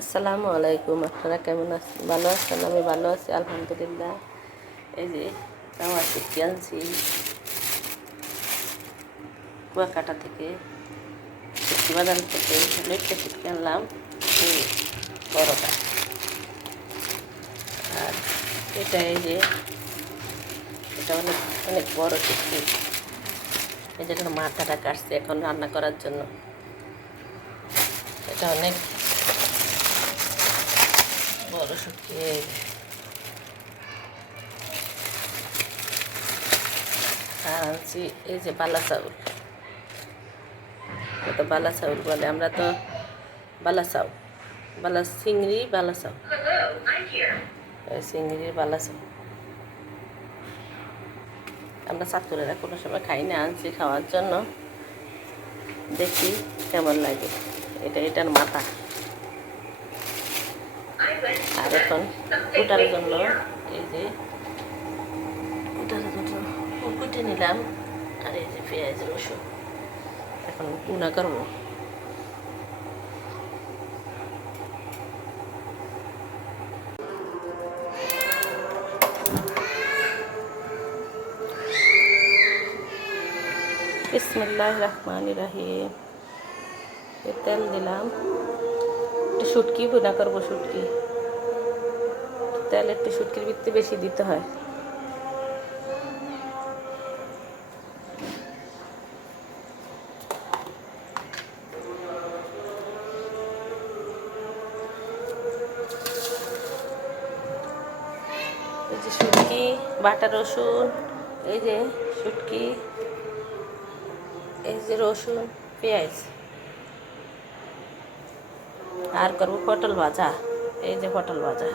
আসসালামু আলাইকুম। আপনারা কেমন আছেন? ভালো আছেন? আমি ভালো আছি আলহামদুলিল্লাহ। এই যে তাওয়া শুটকি আনছি কুয়াকাটা থেকে, শুটকি বাজার থেকে একটা শুটকি আনলাম, এই বড়টা। আর এটা এই যে এটা অনেক অনেক বড় শুটকি। এই যে মাথাটা কাটছে এখন রান্না করার জন্য। এটা অনেক বড় শুটকি। আর আনছি এই যে বালা চাউল। তো বালা চাউল বলে, আমরা তো বালা চাউ, বালা চিংড়ি বালা চাউ, চিংড়ির বালা চাউ। আমরা চাতুরেরা কোনো সময় খাই না, আনছি খাওয়ার জন্য, দেখি কেমন লাগে। এটার মাথা। আর এখন কুটার জন্য এই যে কুটার জন্য কুটে নিলাম। আর এই যে পেঁয়াজ রসুন এখন গুঁড়া করবো। বিসমিল্লাহির রহমানির রহিম। তেল দিলাম, একটু শুটকি ভুনা করবো। শুটকি তেল একটু শুটকির ভিত্তি বেশি দিতে হয়। এই যে শুটকি, বাটা রসুন, এই যে শুটকি, এই যে রসুন পেঁয়াজ। আর করবো পটল ভাজা। এই যে পটল ভাজা,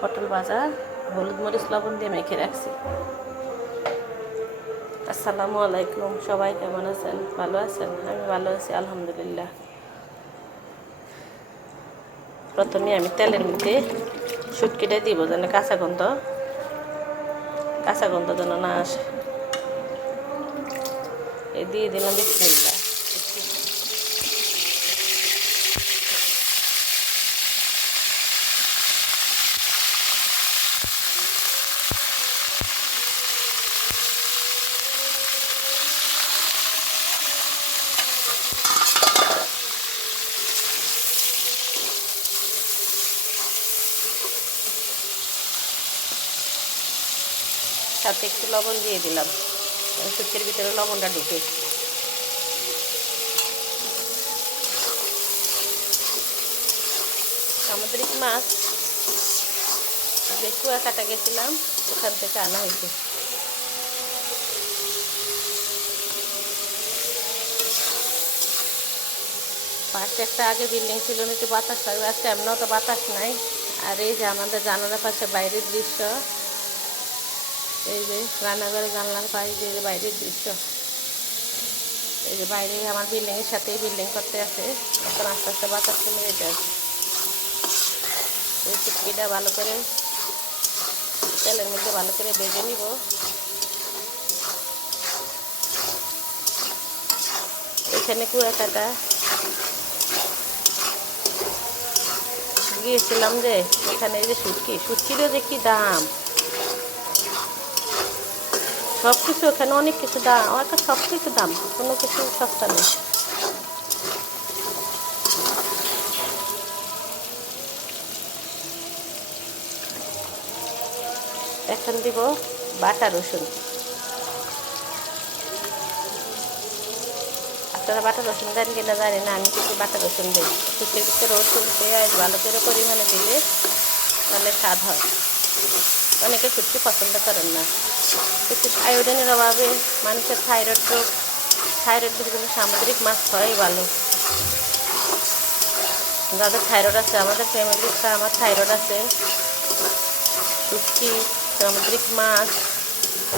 পটল ভাজা হলুদ মরিচ লবণ দিয়ে মেখে রাখছি। আসসালামু আলাইকুম, সবাই কেমন আছেন? ভালো আছেন? আমি ভালো আছি আলহামদুলিল্লাহ। প্রথমে আমি তেলের মধ্যে শুটকিটা দিব, যেন কাঁচা গন্ধ যেন না আসে। এই দিয়ে দিলাম বিসমিল্লাহ। সাথে একটু লবণ দিয়ে দিলাম, শুটকির ভিতরে লবণটা ঢুকে। সামুদ্রিক মাছ যে কুয়াকাটা গেছিলাম ওখান থেকে আনা হয়েছে। পাশে একটা আগে বিল্ডিং ছিল না, একটু বাতাস থাকবে, আজকে এমনও তো বাতাস নাই। আর এই যে আমাদের জানালার পাশে বাইরের দৃশ্য, এই যে রান্নাঘরের জানলার পাশে যে বাইরের দৃশ্য। এই যে বাইরে আমার বিল্ডিংয়ের সাথেই বিল্ডিং করতে আছে, এখন আস্তে আস্তে বাতাস কমে যেতে আছে। এই শুটকিটা ভালো করে তেলের মধ্যে ভালো করে ভেজে নিব। এখানে কুয়াকাটা গিয়েছিলাম যে, এখানে এই যে শুটকিরও যে কি দাম, সব কিছু এখানে অনেক কিছু দাম, একটা সব কিছু দাম, কোনো কিছু সস্তা নেই। এখন দিব বাটা রসুন। আপনারা বাটা রসুন দেন কিনা জানি না, আমি কিন্তু বাটা রসুন দিই। শুটকির ভিতরে রসুন পেঁয়াজ ভালো করে পরিমাণে দিলে তাহলে স্বাদ হয়। অনেকে শুটকি পছন্দ করেন না, কিন্তু আয়োডিনের অভাবে মানুষের থাইরয়েড কিন্তু সামুদ্রিক মাছ খাওয়াই ভালো। যাদের থাইরয়েড আছে, আমাদের ফ্যামিলিতে আমার থাইরয়েড আছে, শুটকি সামুদ্রিক মাছ,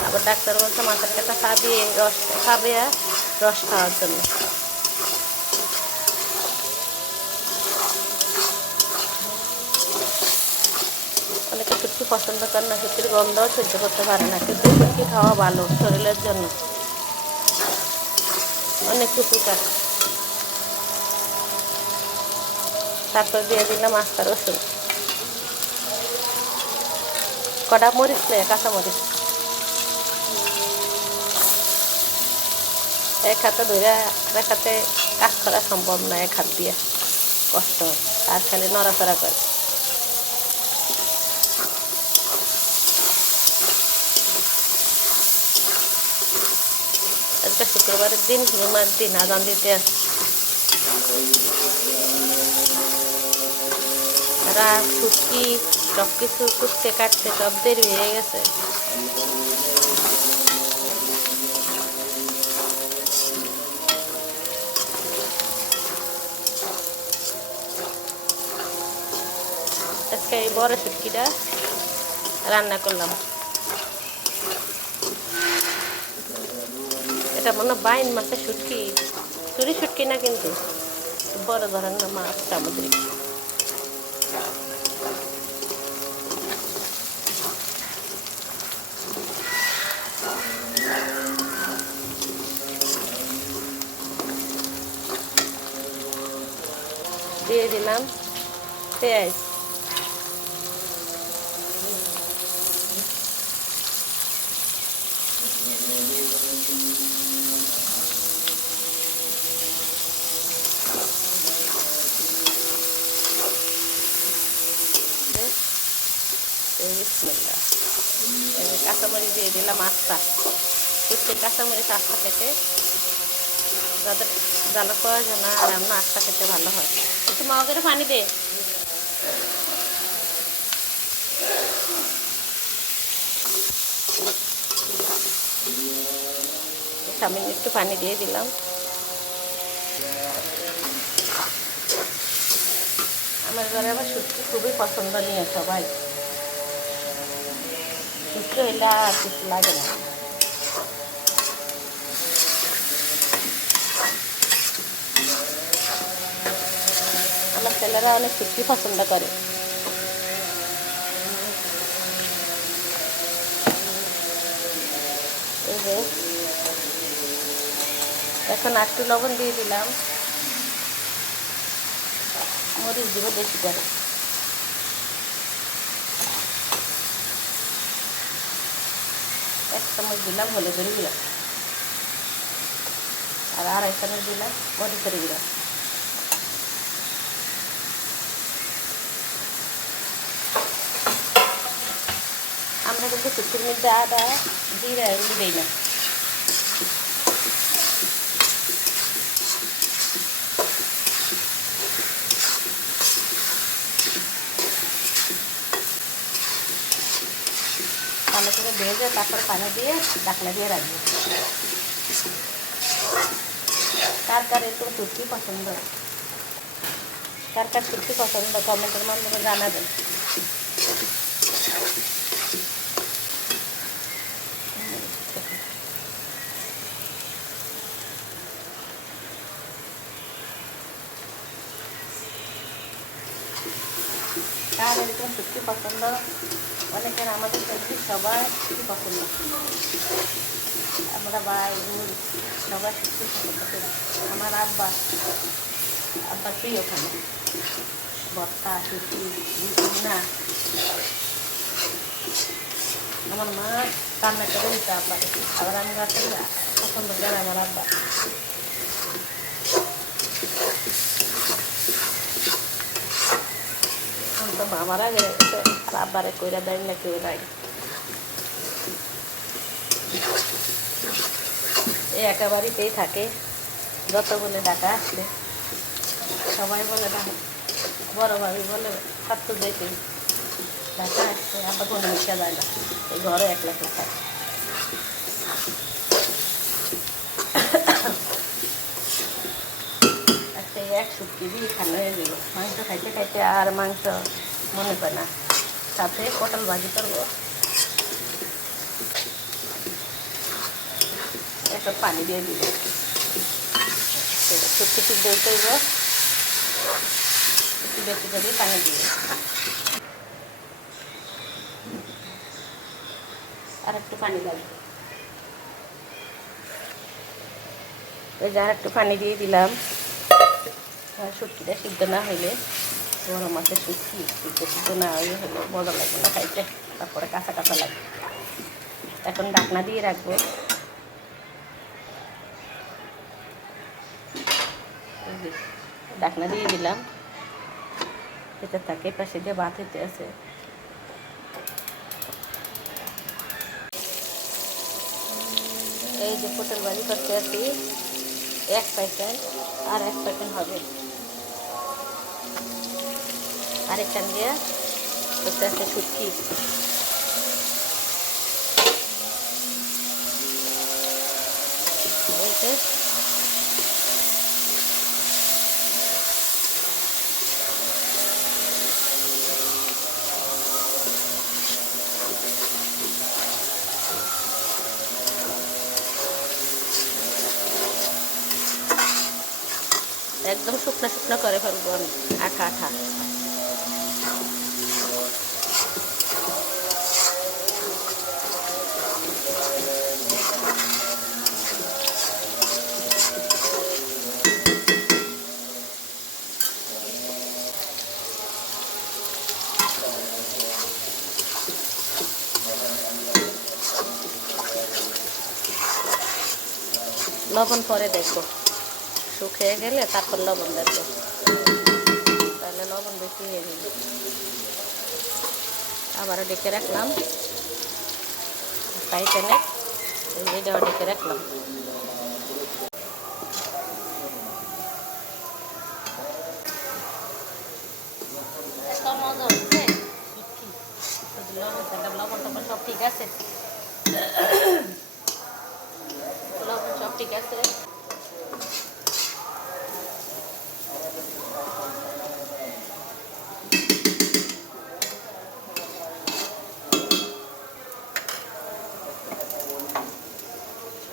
আবার ডাক্তার বলছে মাথার কাটা খাবিয়ে রস খাবে, রস খাওয়ার জন্য। অনেকে শুটকি পছন্দ করে না, শুটকির গন্ধও সহ্য করতে পারে না, কিন্তু শুটকি খাওয়া ভালো শরীরের জন্য, অনেক উপকার। তারপর দিয়ে দিলাম আস্তা রসুন, কটা মরিচ নেই, কাঁচামরিচ এক হাতে ধরে এক হাতে কাজ করা সম্ভব না, এক হাত দিয়ে কষ্ট হয়, আর খালি নড়াচড়া করে। আজকে শুক্রবারের দিন, জুমার দিন, আজান দিতে আসছে। রাত শুটকি সব কিছু কুটতে কাটতে সব দেরি হয়ে গেছে। আজকে এই বড় শুটকিটা রান্না করলাম। এটা মনে বাইন মাছের শুটকি, চুরি শুটকি না, কিন্তু বড় ধরনের মাছ, সামুদ্রিক। দিয়ে দিলাম পেঁয়াজ, কাঁচামরিচ দিয়ে দিলাম আস্তা, প্রত্যেক কাঁচামরিচ আস্তা খেতে, যাদের জ্বালা প্রয়োজন না আর আমরা আস্তা খেতে ভালো হয়। একটু মগের পানি দে। সামান্য একটু পানি দিয়ে দিলাম। আমার ঘরে আবার শুটকি খুবই পছন্দ নিয়ে সবাই, শুটকি হইলে আর কিছু লাগে না। আমার ছেলেরা অনেক শুটকি পছন্দ করে। এই যে এখন একটু লবণ দিয়ে দিলাম, মরিচ দিব বেশি করে। এক চামচ দিলাম হলুদের গুঁড়া, আর আড়াই চামচ দিলাম মরিচের গুঁড়া। আমরা কিন্তু শুটকির মধ্যে আদা জিরা এগুলি দিই না। ভালো করে ভেজে তারপরে পানি দিয়ে ঢাকনা দিয়ে রাখবো। কার কার এরকম শুটকি পছন্দ, কার কার শুটকি পছন্দ কমেন্টের মাধ্যমে জানাবেন। কার এরকম শুটকি পছন্দ, অনেকের আমাদের সবজি সবাই শুটকি পছন্দ, আমরা ভাই বোন সবাই শুটকি পছন্দ করি। আমার আব্বার প্রিয় ওখানে ভর্তা শুটকি না, আমার মা রান্না করে দিতে আব্বা, আবার আমি রান্না পছন্দ করে আমার আব্বা। তো মামারা গেছে আর আব্বারে কইরা দেয় না কেউ নাই। এই একা বাড়িতেই থাকে, যত বলে ডাকা আসলে সবাই বলে না, বড় ভাবি বলে ছাত্র যেতে ডাকা আসছে, আব্বা কোনো মিশা যায় না, এই ঘরে একলা থাকে। আচ্ছা এক শুটকি দিয়ে খানো হয়ে যাবে, মাংস খাইতে খাইতে আর মাংস মনে হয় না। সাথে পটল ভাজি করবো, একটা পানি দিয়ে দিব, শুটকি সিদ্ধ হইতে হইব, একটু বেশি করে পানি দিয়ে আর একটু পানি লাগবে। ওই যে আর একটু পানি দিয়ে দিলাম, শুটকিটা সিদ্ধ না হইলে বড় মাছের শুটকি সিদ্ধ সিদ্ধ না হলে মজা লাগবে না খাইতে, তারপরে কাঁচা কাঁচা লাগবে। এখন ঢাকনা দিয়ে রাখবো। ঢাকনা দিয়ে দিলাম, এটা থাকে পাশে দিয়ে ভাত হইতে আছে। এই যে পটল ভাজি করতে আছি, 1 প্যাকেট আর 1 প্যাকেট হবে। আরেকখান দিয়ে করতে আছে শুটকি। একদম শুকনো শুকনো করে ফেলবো আমি, আঠা আঠা। লবণ পরে দেখবো, শুকিয়ে গেলে তারপর লবণ দেখবো, তাহলে লবণ বেশি হয়ে যাবে। আবারও ডেকে রাখলাম, ফ্রাই প্যানে এটাও ডেকে রাখলাম। মজা হচ্ছে, লবণ টবণ সব ঠিক আছে, লবণ সব ঠিক আছে।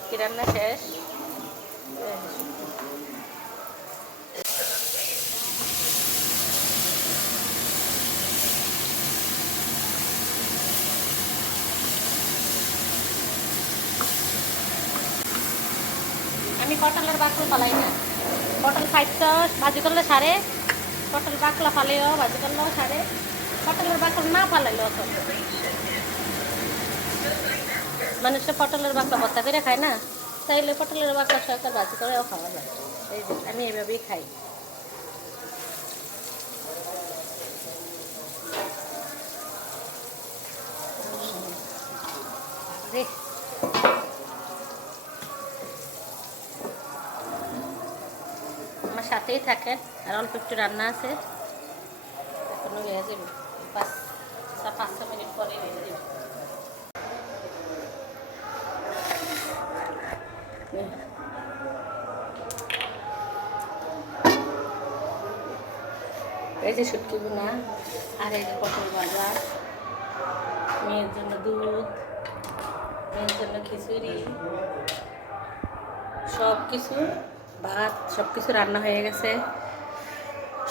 কি রান্না শেষ? আমি পটলের বাকল পালাই না, পটল খাইতে ভাজি করলে সারে, পটল বাকলা ফালেও ভাজি করলেও সারে, পটলের বাকল না ফালাইলেও তো। মানুষে পটলের বাকলা বস্তা করে খায় না, তাইলে পটলের বাকলা সরকার ভাজি করেও খাওয়া যায়। এই যে আমি এভাবেই খাই। রে আমার সাথেই থাকেন, আর অল্প একটু রান্না আছে, এখনো হয়ে যাবে, 5-6 মিনিট পরে হয়ে যাবে। এই যে শুটকি বোনা, আর এই যে পটল ভাজা, মেয়ের জন্য দুধ, মেয়ের জন্য খিচুড়ি, সব কিছু ভাত, সব কিছু রান্না হয়ে গেছে।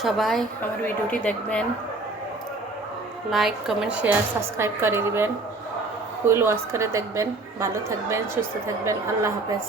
সবাই আমার ভিডিওটি দেখবেন, লাইক কমেন্ট শেয়ার সাবস্ক্রাইব করে দিবেন, ফুল ওয়াশ করে দেখবেন। ভালো থাকবেন, সুস্থ থাকবেন। আল্লাহ হাফেজ।